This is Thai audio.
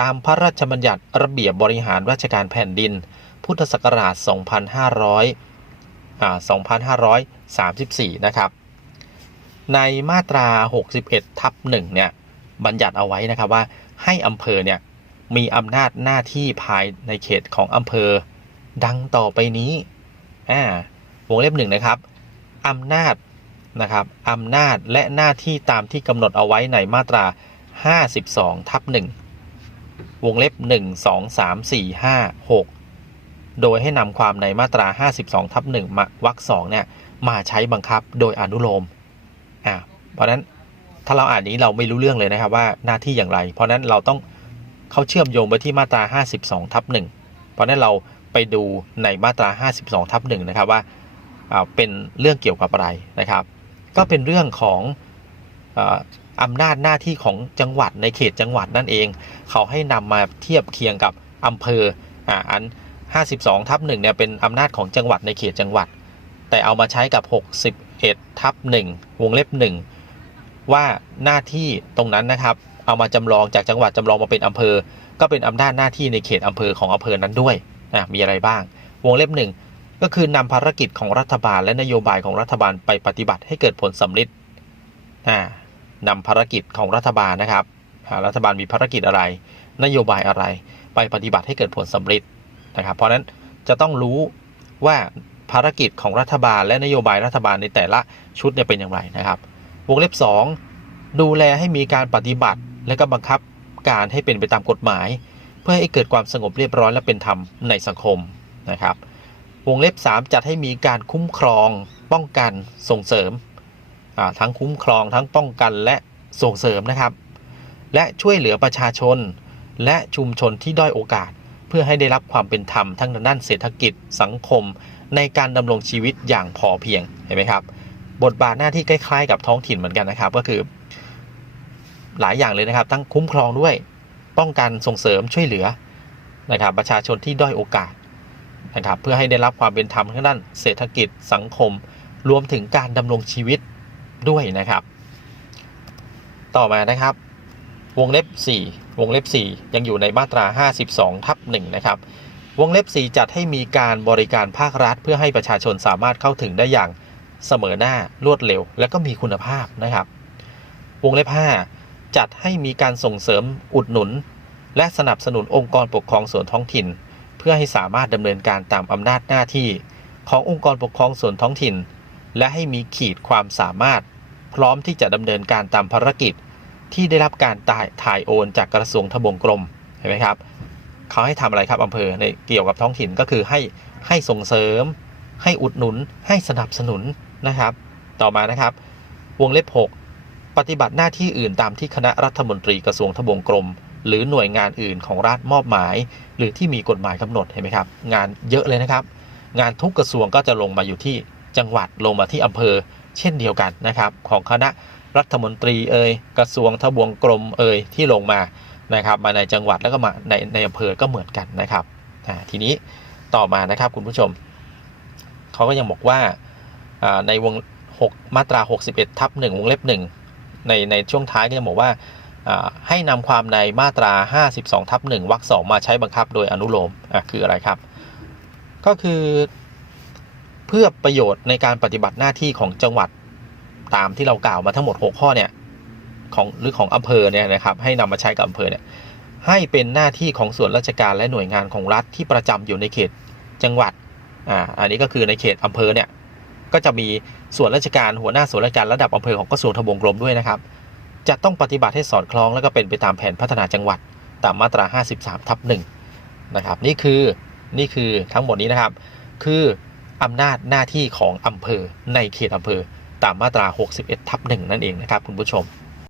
ตามพระราชบัญญัติระเบียบบริหารราชการแผ่นดิน พุทธศักราช 2500อ่า2534 นะครับ ในมาตรา 61 ทับ1เนี่ย บัญญัติเอาไว้นะครับว่าให้อำเภอเนี่ยมีอำนาจหน้าที่ภายในเขตของอำเภอ ดังต่อไปนี้อ่าวงเล็บหนึ่งนะครับอำนาจนะครับอำนาจและหน้าที่ตามที่กำหนดเอาไว้ในมาตรา 52 ทับ1 วงเล็บ 1 2 3 4 5 6 โดยให้นำความในมาตรา 52ทับ1มาวรรคสองเนี่ยมาใช้บังคับโดยอนุโลมอ่าเพราะนั้นถ้าเราอ่านนี้เราไม่รู้เรื่องเลยนะครับว่าหน้าที่อย่างไร เพราะนั้นเราต้องเขาเชื่อมโยงไปที่มาตรา 52ทับ1เพราะนั้นเราไปดูในมาตรา 52ทับ1นะครับว่าอ่าเป็นเรื่องเกี่ยวกับอะไรนะครับ ก็เป็นเรื่องของ อำนาจหน้าที่ของจังหวัดในเขตจังหวัดนั่นเอง เขาให้นำมาเทียบเคียงกับอำเภออ่าอัน 52ทับ1เนี่ยเป็นอำนาจของจังหวัดในเขตจังหวัด แต่เอามาใช้กับ 61ทับ1วงเล็บ 1 ว่าหน้าที่ตรงนั้นนะครับ เอามาจำลองจากจังหวัดจำลองมาเป็นอำเภอ ก็เป็นอำนาจหน้าที่ในเขตอำเภอของอำเภอนั้นด้วยอะมีอะไรบ้าง วงเล็บหนึ่งก็คือนำภารกิจของรัฐบาลและนโยบายของรัฐบาลไปปฏิบัติให้เกิดผลสำเร็จอ่า นำภารกิจของรัฐบาลนะครับรัฐบาลมีภารกิจอะไร นโยบายอะไร ไปปฏิบัติให้เกิดผลสำเร็จนะครับ เพราะฉะนั้นจะต้องรู้ว่าภารกิจของรัฐบาล และนโยบายรัฐบาลในแต่ละชุดเนี่ยเป็นอย่างไรนะครับ วงเล็บ 2 ดูแลให้มีการปฏิบัติ และก็บังคับการให้เป็นไปตามกฎหมาย เพื่อให้เกิดความสงบเรียบร้อยและเป็นธรรมในสังคมนะครับ วงเล็บ 3 จัดให้มีการคุ้มครอง ป้องกันส่งเสริม ทั้งคุ้มครองทั้งป้องกันและส่งเสริมนะครับ และช่วยเหลือประชาชน และชุมชนที่ด้อยโอกาส เพื่อให้ได้รับความเป็นธรรมทั้งด้านเศรษฐกิจสังคม ในการดำรงชีวิตอย่างพอเพียงเห็นไหมครับ บทบาทหน้าที่คล้ายๆ กับท้องถิ่นเหมือนกันนะครับ ก็คือ หลายอย่างเลยนะครับทั้งคุ้มครองด้วย ป้องกันส่งเสริมช่วยเหลือนะครับ ประชาชนที่ด้อยโอกาสนะครับเพื่อให้ได้รับความเป็นธรรมทางด้านเศรษฐกิจสังคม รวมถึงการดำรงชีวิต ด้วยนะครับ ต่อมานะครับ วงเล็บ 4 วงเล็บ 4 ยังอยู่ในมาตรา 52ทับ1นะครับวงเล็บ 4 จัดให้มีการบริการภาครัฐ เพื่อให้ประชาชนสามารถเข้าถึงได้อย่างเสมอหน้ารวดเร็ว และก็มีคุณภาพนะครับ วงเล็บ 5 จัดให้มีการส่งเสริมอุดหนุน และสนับสนุนองค์กรปกครองส่วนท้องถิ่น เพื่อให้สามารถดำเนินการตามอำนาจหน้าที่ ขององค์กรปกครองส่วนท้องถิ่น และให้มีขีดความสามารถ พร้อมที่จะดำเนินการตามภารกิจ ที่ได้รับการถ่ายถ่ายโอนจากกระทรวงทบวงกรมเห็นไหมครับเขาให้ทำอะไรครับอำเภอในเกี่ยวกับท้องถิ่นก็คือให้ให้ส่งเสริม ให้อุดหนุน ให้สนับสนุนนะครับ ต่อมานะครับ วงเล็บ 6 ปฏิบัติหน้าที่อื่นตามที่คณะรัฐมนตรีกระทรวงทบวงกรม หรือหน่วยงานอื่นของรัฐมอบหมาย หรือที่มีกฎหมายกำหนดเห็นไหมครับ งานเยอะเลยนะครับ งานทุกกระทรวงก็จะลงมาอยู่ที่ จังหวัดลงมาที่อำเภอ เช่นเดียวกันนะครับ ของคณะรัฐมนตรีเอ่ยกระทรวงทบวงกรมเอ่ยที่ลงมานะครับมาในจังหวัดแล้วก็มาในในอำเภอก็เหมือนกันนะครับทีนี้ต่อมานะครับคุณผู้ชมเขาก็ยังบอกว่าในวง 6 มาตรา 61ทับ1วงเล็บ1ในในช่วงท้ายก็ยังบอกว่าให้นำความในมาตรา 52ทับ1วรรค2มาใช้บังคับโดยอนุโลมคืออะไรครับ ก็คือ เพื่อประโยชน์ในการปฏิบัติหน้าที่ของจังหวัดตามที่เรากล่าวมาทั้งหมด 6 ข้อเนี่ยของหรือของอำเภอเนี่ยนะครับให้นำมาใช้กับอำเภอเนี่ยให้เป็นหน้าที่ของส่วนราชการและหน่วยงานของรัฐที่ประจำอยู่ในเขตจังหวัดอ่าอันนี้ก็คือในเขตอำเภอเนี่ยก็จะมีส่วนราชการหัวหน้าส่วนราชการระดับอำเภอของกระทรวงทบวงกรมด้วยนะครับ จะต้องปฏิบัติให้สอดคล้องแล้วก็เป็นไปตามแผนพัฒนาจังหวัดตามมาตรา 53ทับ1นะครับนี่คือนี่คือทั้งหมดนี้นะครับ คือ อำนาจหน้าที่ของอำเภอในเขตอำเภอตามมาตรา 61ทับ1นั่นเองนะครับคุณผู้ชม